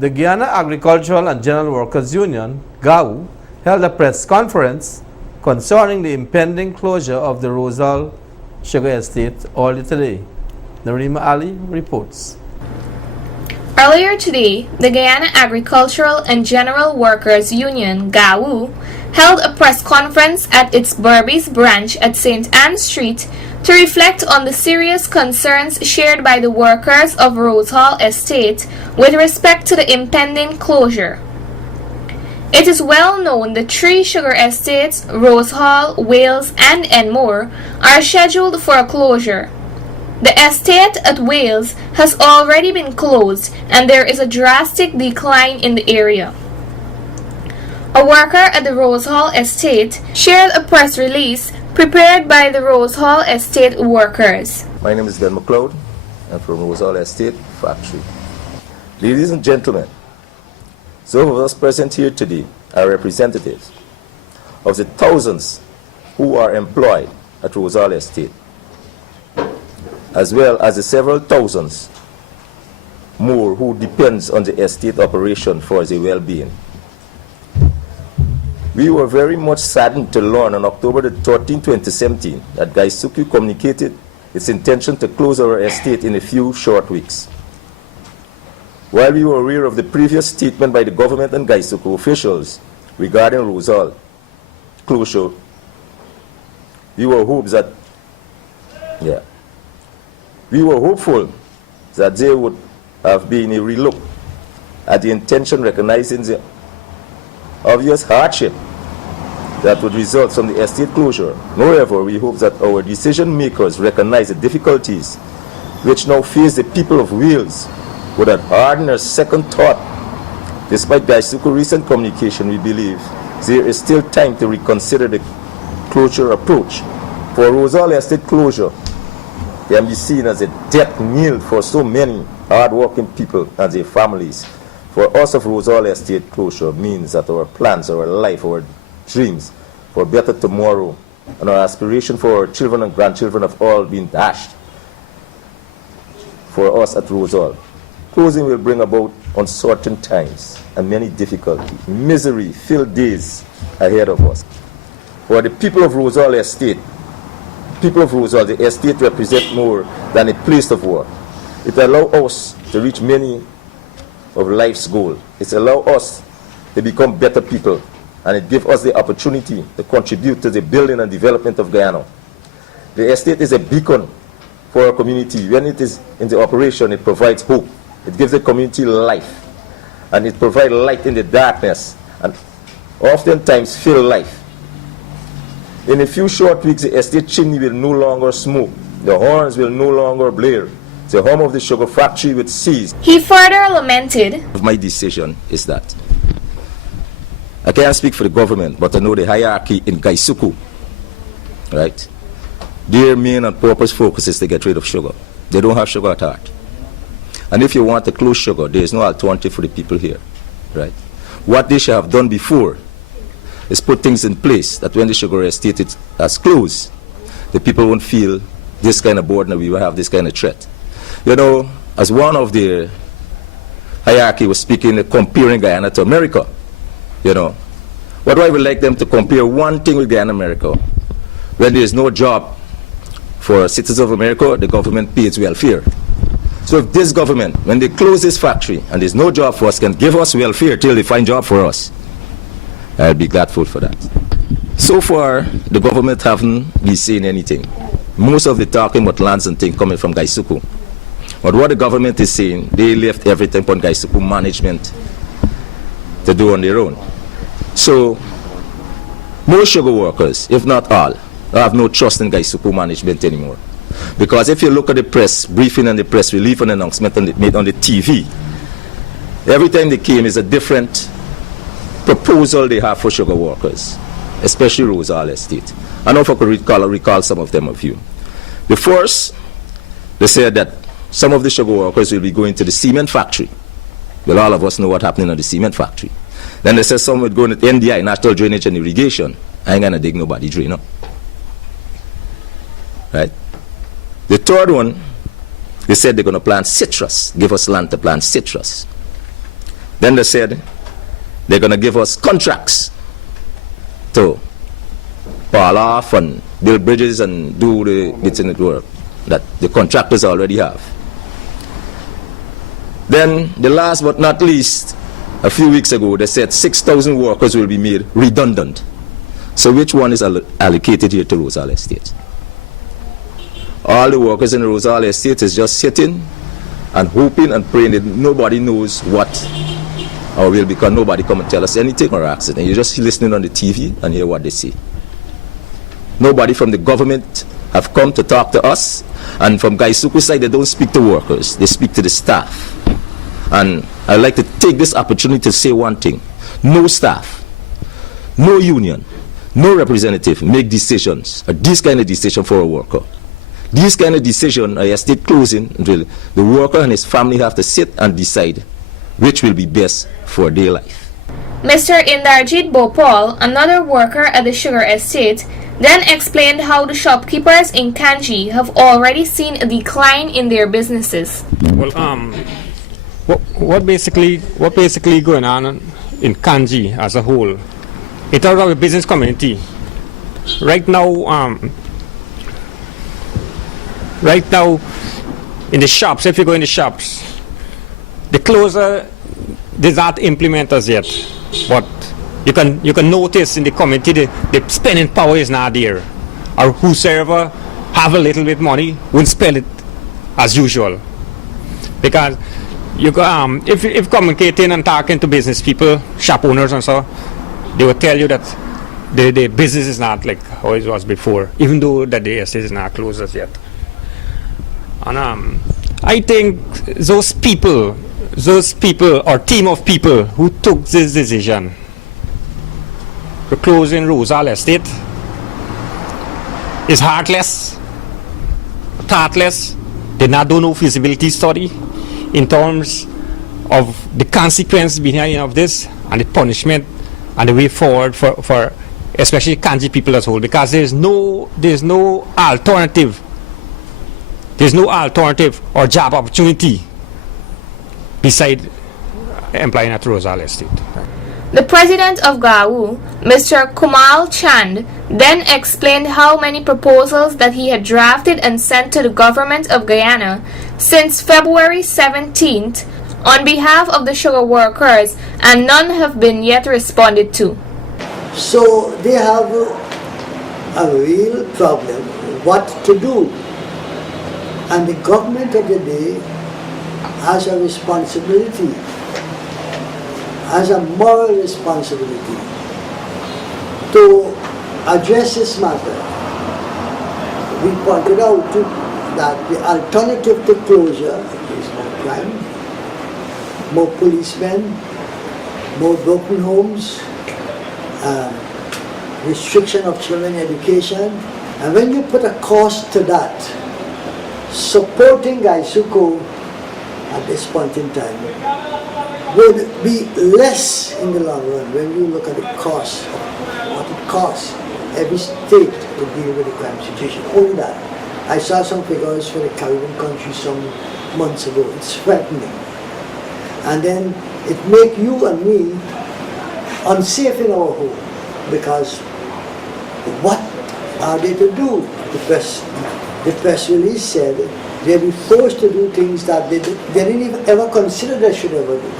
The Guyana Agricultural and General Workers Union, GAU, held a press conference concerning the impending closure of the Rosal Sugar Estate earlier today. Narima Ali reports. Earlier today, the Guyana Agricultural and General Workers Union, GAU, held a press conference at its Berbice branch at St. Anne Street to reflect on the serious concerns shared by the workers of Rose Hall Estate with respect to the impending closure. It is well known the three sugar estates, Rose Hall, Wales, and Enmore, are scheduled for a closure. The estate at Wales has already been closed, and there is a drastic decline in the area. A worker at the Rose Hall Estate shared a press release prepared by the Rose Hall Estate workers. My name is Ben McLeod. I'm from Rose Hall Estate Factory. Ladies and gentlemen, some of us present here today are representatives of the thousands who are employed at Rose Hall Estate, as well as the several thousands more who depends on the estate operation for their well-being. We were very much saddened to learn on October the 13, 2017 that Gaisuku communicated its intention to close our estate in a few short weeks. While we were aware of the previous statement by the government and Gaisuku officials regarding Rose Hall closure, we were hopeful that there would have been a relook at the intention, recognizing the obvious hardship that would result from the estate closure. Moreover, we hope that our decision makers recognize the difficulties which now face the people of Wales would have hardened a second thought. Despite Gaisuku's recent communication, we believe there is still time to reconsider the closure approach. For Rose Hall Estate closure can be seen as a death knell for so many hard-working people and their families. For us of Rose Hall Estate closure means that our plans, our life, our dreams for a better tomorrow, and our aspiration for our children and grandchildren have all been dashed for us at Rose Hall. Closing will bring about uncertain times and many difficulties, misery-filled days ahead of us. For the people of Rose Hall Estate, the estate represents more than a place of work. It allows us to reach many of life's goals. It allows us to become better people, and it gives us the opportunity to contribute to the building and development of Guyana. The estate is a beacon for our community. When it is in the operation, it provides hope. It gives the community life, and it provides light in the darkness, and oftentimes fill life. In a few short weeks, the estate chimney will no longer smoke. The horns will no longer blare. The home of the sugar factory would cease. He further lamented, My decision is that I can't speak for the government, but I know the hierarchy in Gaisuku, right? Their main and purpose focus is to get rid of sugar. They don't have sugar at heart. And if you want to close sugar, there is no alternative for the people here, right? What they should have done before is put things in place that when the sugar estate has closed, the people won't feel this kind of burden, and we will have this kind of threat. You know, as one of the hierarchy was speaking, comparing Guyana to America, you know, what do I would like them to compare one thing with Guyana and America? When there is no job for citizens of America, the government pays welfare. So if this government, when they close this factory and there's no job for us, can give us welfare till they find job for us, I'll be grateful for that. So far, the government haven't been saying anything. Most of the talking about lands and things coming from Gaisuku. But what the government is saying, they left everything on Gaisuku management to do on their own. So, most sugar workers, if not all, have no trust in Gaisuku management anymore. Because if you look at the press briefing and the press relief and announcement made on the TV, every time they came is a different proposal they have for sugar workers, especially Rose Hall Estate. I know if I could recall some of them of you. The first, they said that some of the sugar workers will be going to the cement factory. Well, all of us know what happened in the cement factory. Then they said some would go to NDI, National Drainage and Irrigation. I ain't gonna dig nobody drain up. Right? The third one, they said they're gonna plant citrus, give us land to plant citrus. Then they said they're going to give us contracts to pile off and build bridges and do the bits in the work that the contractors already have. Then, the last but not least, a few weeks ago, they said 6,000 workers will be made redundant. So which one is allocated here to Rosal Estate? All the workers in the Rosal Estate is just sitting and hoping and praying that nobody knows what or will, because nobody come and tell us anything or accident. You're just listening on the TV and hear what they say. Nobody from the government have come to talk to us, and from Gaisuku's side, they don't speak to workers, they speak to the staff. And I'd like to take this opportunity to say one thing. No staff, no union, no representative make decisions, or this kind of decision for a worker. This kind of decision, a estate closing, until the worker and his family have to sit and decide which will be best for their life. Mr. Indarjit Bhopal, another worker at the sugar estate, then explained how the shopkeepers in Kanji have already seen a decline in their businesses. Well, what basically going on in Kanji as a whole, in terms of the business community, right now in the shops, if you go in the shops, the closer does not implement as yet, but you can notice in the community the spending power is not there, or whosoever have a little bit money will spend it as usual, because you go, if communicating and talking to business people, shop owners and so, they will tell you that the business is not like how it was before, even though that the estate is not closed as yet. And I think those people or team of people who took this decision to closing Rosal Estate is heartless, thoughtless. They not do no feasibility study in terms of the consequence behind of this and the punishment and the way forward for especially Kanji people as a whole, because there's no alternative. There's no alternative or job opportunity beside employing at Rosal Estate. The president of Gov't, Mr. Kumal Chand, then explained how many proposals that he had drafted and sent to the government of Guyana since February 17th on behalf of the sugar workers, and none have been yet responded to. So they have a real problem what to do. And the government of the day has a responsibility, has a moral responsibility to address this matter. We pointed out that the alternative to closure is more crime, more policemen, more broken homes, restriction of children education. And when you put a cost to that, supporting Gaisuku at this point in time would be less in the long run when you look at the cost of what it costs every state to deal with the crime situation. Only that. I saw some figures for the Caribbean countries some months ago. It's frightening. And then it makes you and me unsafe in our home, because what are they to do? The press release said they'll be forced to do things that they didn't even ever consider they should ever do.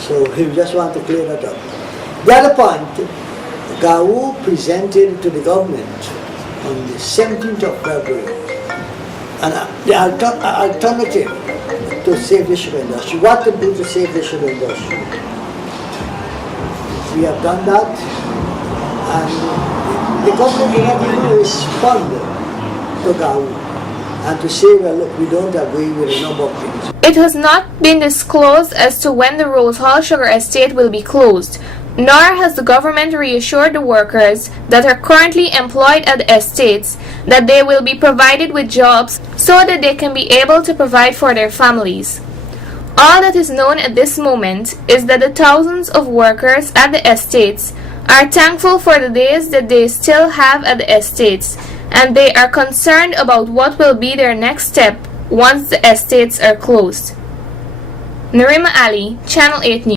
So we just want to clear that up. The other point, Gov't presented to the government on the 17th of February the alternative to save the sugar industry. What to do to save the sugar industry. We have done that, and the government did not even respond to Gov't and to say, well, look, we don't agree with a number of things. It has not been disclosed as to when the Rose Hall Sugar Estate will be closed, nor has the government reassured the workers that are currently employed at the estates that they will be provided with jobs so that they can be able to provide for their families. All that is known at this moment is that the thousands of workers at the estates are thankful for the days that they still have at the estates, and they are concerned about what will be their next step once the estates are closed. Narima Ali, Channel 8 News.